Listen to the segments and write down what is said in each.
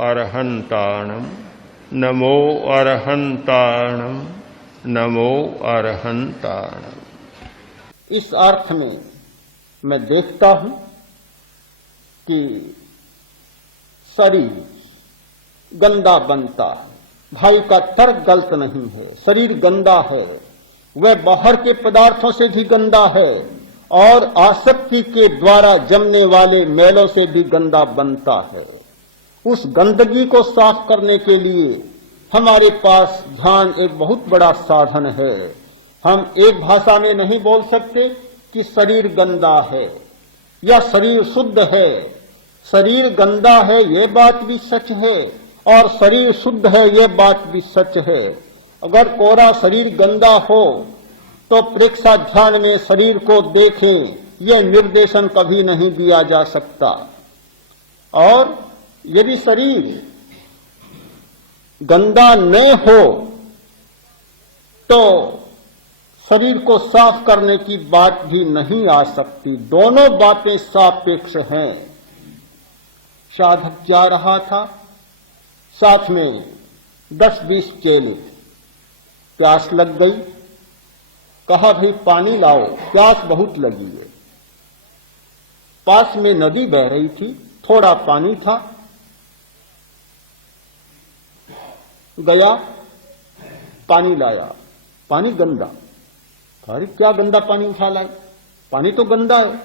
अरहंताणम नमो अरहंताणम नमो अरहंताणम। इस अर्थ में मैं देखता हूं कि शरीर गंदा बनता है। भाई का तर्क गलत नहीं है, शरीर गंदा है, वह बाहर के पदार्थों से भी गंदा है और आसक्ति के द्वारा जमने वाले मैलों से भी गंदा बनता है। उस गंदगी को साफ करने के लिए हमारे पास ध्यान एक बहुत बड़ा साधन है। हम एक भाषा में नहीं बोल सकते कि शरीर गंदा है या शरीर शुद्ध है। शरीर गंदा है ये बात भी सच है और शरीर शुद्ध है ये बात भी सच है। अगर कोरा शरीर गंदा हो तो प्रेक्षा ध्यान में शरीर को देखें, यह निर्देशन कभी नहीं दिया जा सकता। और यदि शरीर गंदा न हो तो शरीर को साफ करने की बात भी नहीं आ सकती। दोनों बातें सापेक्ष हैं। साधक जा रहा था, साथ में 10-20 चेले। प्यास लग गई, कहा भाई पानी लाओ, प्यास बहुत लगी है। पास में नदी बह रही थी, थोड़ा पानी था। गया, पानी लाया, पानी गंदा। अरे क्या गंदा पानी उठा लाए, पानी तो गंदा है।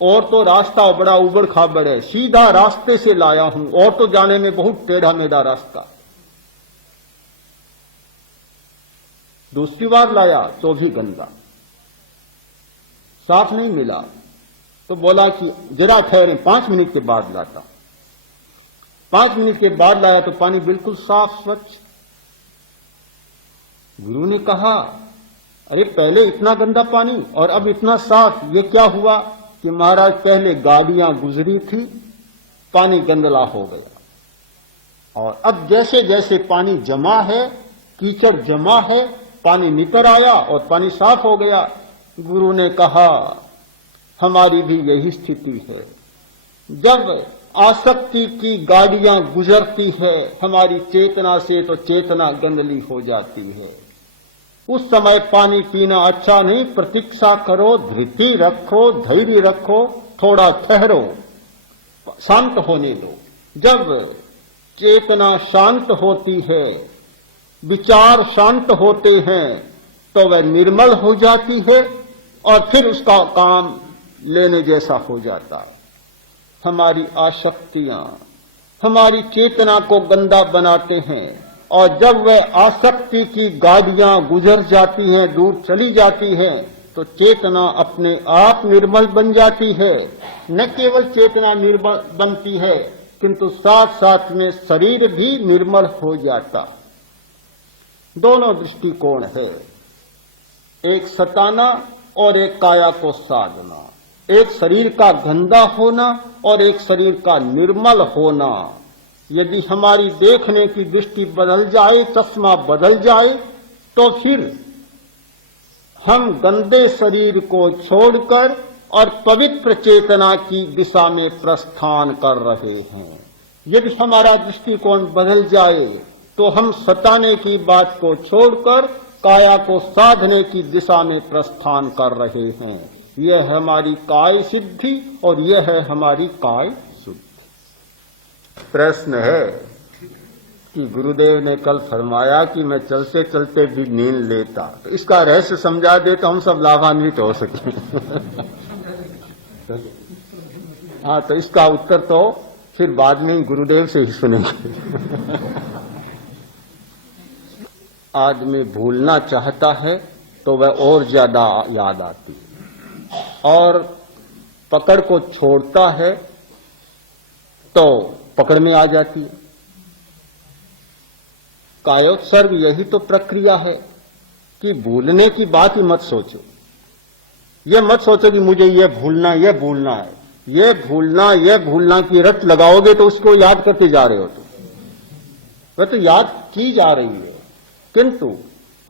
और तो रास्ता बड़ा उबड़ खाबड़ है, सीधा रास्ते से लाया हूं और तो जाने में बहुत टेढ़ा मेढ़ा रास्ता। दूसरी बार लाया तो भी गंदा, साफ नहीं मिला। तो बोला कि जरा ठहरे, 5 मिनट के बाद लाता। 5 मिनट के बाद लाया तो पानी बिल्कुल साफ स्वच्छ। गुरु ने कहा अरे पहले इतना गंदा पानी और अब इतना साफ, ये क्या हुआ? कि महाराज पहले गाड़ियां गुजरी थी, पानी गंदला हो गया और अब जैसे जैसे पानी जमा है, कीचड़ जमा है, पानी निकल आया और पानी साफ हो गया। गुरु ने कहा हमारी भी यही स्थिति है। जब आसक्ति की गाड़ियां गुजरती है हमारी चेतना से तो चेतना गंदली हो जाती है। उस समय पानी पीना अच्छा नहीं, प्रतीक्षा करो, धृति रखो, धैर्य रखो, थोड़ा ठहरो, शांत होने दो। जब चेतना शांत होती है, विचार शांत होते हैं तो वह निर्मल हो जाती है और फिर उसका काम लेने जैसा हो जाता है। हमारी आसक्तियां हमारी चेतना को गंदा बनाते हैं और जब वह आसक्ति की गाड़ियां गुजर जाती हैं, दूर चली जाती हैं, तो चेतना अपने आप निर्मल बन जाती है। न केवल चेतना निर्मल बनती है किंतु साथ साथ में शरीर भी निर्मल हो जाता। दोनों दृष्टिकोण है, एक सताना और एक काया को साधना, एक शरीर का गंदा होना और एक शरीर का निर्मल होना। यदि हमारी देखने की दृष्टि बदल जाए, चश्मा बदल जाए, तो फिर हम गंदे शरीर को छोड़कर और पवित्र चेतना की दिशा में प्रस्थान कर रहे हैं। यदि हमारा दृष्टिकोण बदल जाए तो हम सताने की बात को छोड़कर काया को साधने की दिशा में प्रस्थान कर रहे हैं। यह है हमारी काय सिद्धि और यह है हमारी काय शुद्धि। प्रश्न है कि गुरुदेव ने कल फरमाया कि मैं चलते चलते भी नींद लेता, तो इसका रहस्य समझा दे तो हम सब लाभान्वित हो सके। हाँ, तो इसका उत्तर तो फिर बाद में गुरुदेव से ही सुनेंगे। आदमी भूलना चाहता है तो वह और ज्यादा याद आती है और पकड़ को छोड़ता है तो पकड़ में आ जाती है। कायोत्सर्ग यही तो प्रक्रिया है कि भूलने की बात ही मत सोचो। ये मत सोचो कि मुझे ये भूलना है। ये भूलना की रट लगाओगे तो उसको याद करते जा रहे हो। तो वह तो याद की जा रही है, किंतु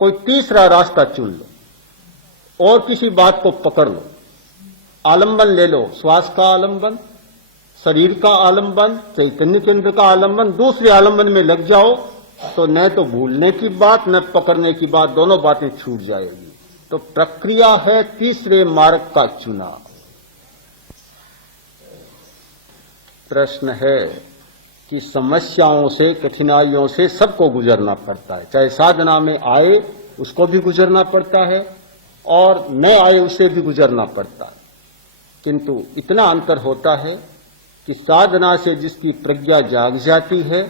कोई तीसरा रास्ता चुन लो और किसी बात को पकड़ लो। आलंबन ले लो, श्वास का आलंबन, शरीर का आलंबन, चैतन्य केंद्र का आलंबन, दूसरे आलंबन में लग जाओ तो न तो भूलने की बात न पकड़ने की बात, दोनों बातें छूट जाएगी। तो प्रक्रिया है तीसरे मार्ग का चुनाव। प्रश्न है कि समस्याओं से, कठिनाइयों से सबको गुजरना पड़ता है, चाहे साधना में आए उसको भी गुजरना पड़ता है और न आए उसे भी गुजरना पड़ता है। किंतु इतना अंतर होता है कि साधना से जिसकी प्रज्ञा जाग जाती है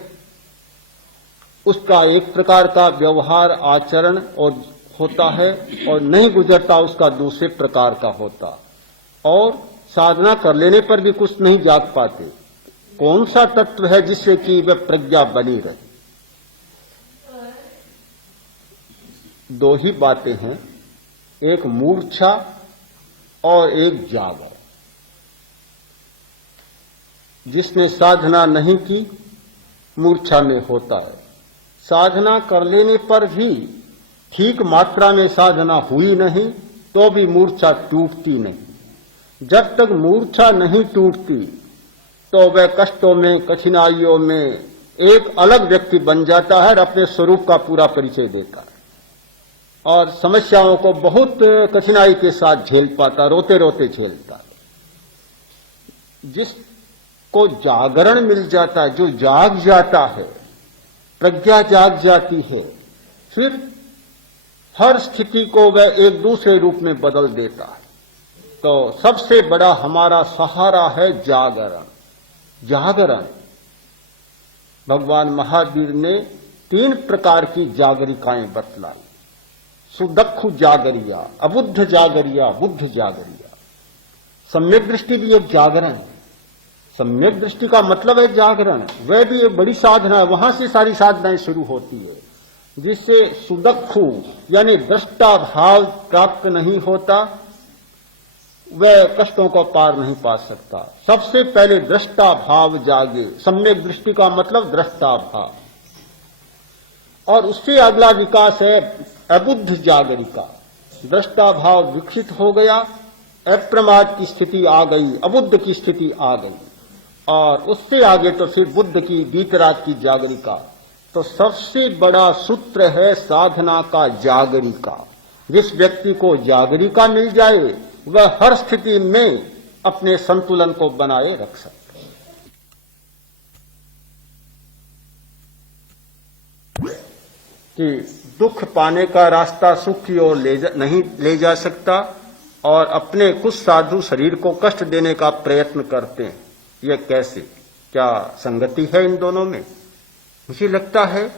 उसका एक प्रकार का व्यवहार आचरण और होता है और नहीं गुजरता उसका दूसरे प्रकार का होता। और साधना कर लेने पर भी कुछ नहीं जाग पाते। कौन सा तत्व है जिससे कि वह प्रज्ञा बनी रहे? दो ही बातें हैं, एक मूर्छा और एक जागर। जिसने साधना नहीं की मूर्छा में होता है। साधना कर लेने पर भी ठीक मात्रा में साधना हुई नहीं तो भी मूर्छा टूटती नहीं। जब तक मूर्छा नहीं टूटती तो वह कष्टों में, कठिनाइयों में एक अलग व्यक्ति बन जाता है और अपने स्वरूप का पूरा परिचय देता है और समस्याओं को बहुत कठिनाई के साथ झेल पाता, रोते रोते झेलता है। जिसको जागरण मिल जाता है, जो जाग जाता है, प्रज्ञा जाग जाती है, फिर हर स्थिति को वह एक दूसरे रूप में बदल देता है। तो सबसे बड़ा हमारा सहारा है जागरण। जागरण भगवान महावीर ने 3 प्रकार की जागरिकाएं बतलाई। सुदक्षु जागरिया, अबुद्ध जागरिया, बुद्ध जागरिया। सम्यक दृष्टि भी एक जागरण है। सम्यक दृष्टि का मतलब है जागरण, वह भी एक बड़ी साधना है। वहां से सारी साधनाएं शुरू होती है। जिससे सुदक्षु यानी दृष्टा भाव प्राप्त नहीं होता वह कष्टों को पार नहीं पा सकता। सबसे पहले दृष्टा भाव जागे। सम्यक दृष्टि का मतलब दृष्टा भाव। और उससे अगला विकास है अबुद्ध जागरिका। दृष्टा भाव विकसित हो गया, अप्रमाद की स्थिति आ गई, अबुद्ध की स्थिति आ गई और उससे आगे तो फिर बुद्ध की, बीतराग की जागरिका। तो सबसे बड़ा सूत्र है साधना का जागरिका। जिस व्यक्ति को जागरिका मिल जाए वह हर स्थिति में अपने संतुलन को बनाए रख सकता है। कि दुख पाने का रास्ता सुख की ओर नहीं ले जा सकता और अपने कुछ साधु शरीर को कष्ट देने का प्रयत्न करते हैं। यह कैसे, क्या संगति है इन दोनों में? मुझे लगता है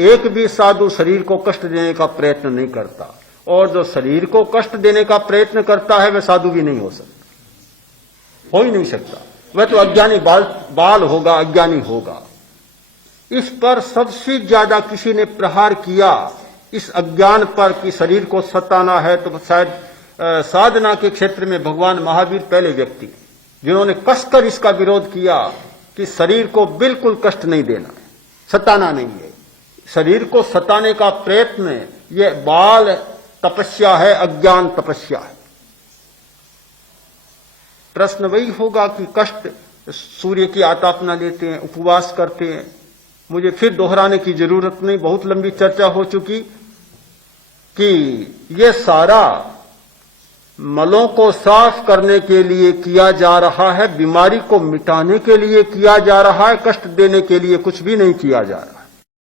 एक भी साधु शरीर को कष्ट देने का प्रयत्न नहीं करता और जो शरीर को कष्ट देने का प्रयत्न करता है वह साधु भी नहीं हो सकता, हो ही नहीं सकता। वह तो अज्ञानी बाल होगा, अज्ञानी होगा। इस पर सबसे ज्यादा किसी ने प्रहार किया इस अज्ञान पर कि शरीर को सताना है, तो शायद साधना के क्षेत्र में भगवान महावीर पहले व्यक्ति जिन्होंने कसकर इसका विरोध किया कि शरीर को बिल्कुल कष्ट नहीं देना, सताना नहीं है। शरीर को सताने का प्रयत्न यह बाल तपस्या है, अज्ञान तपस्या है। प्रश्न वही होगा कि कष्ट सूर्य की आतापना लेते हैं, उपवास करते हैं। मुझे फिर दोहराने की जरूरत नहीं, बहुत लंबी चर्चा हो चुकी कि यह सारा मलों को साफ करने के लिए किया जा रहा है, बीमारी को मिटाने के लिए किया जा रहा है, कष्ट देने के लिए कुछ भी नहीं किया जा रहा है।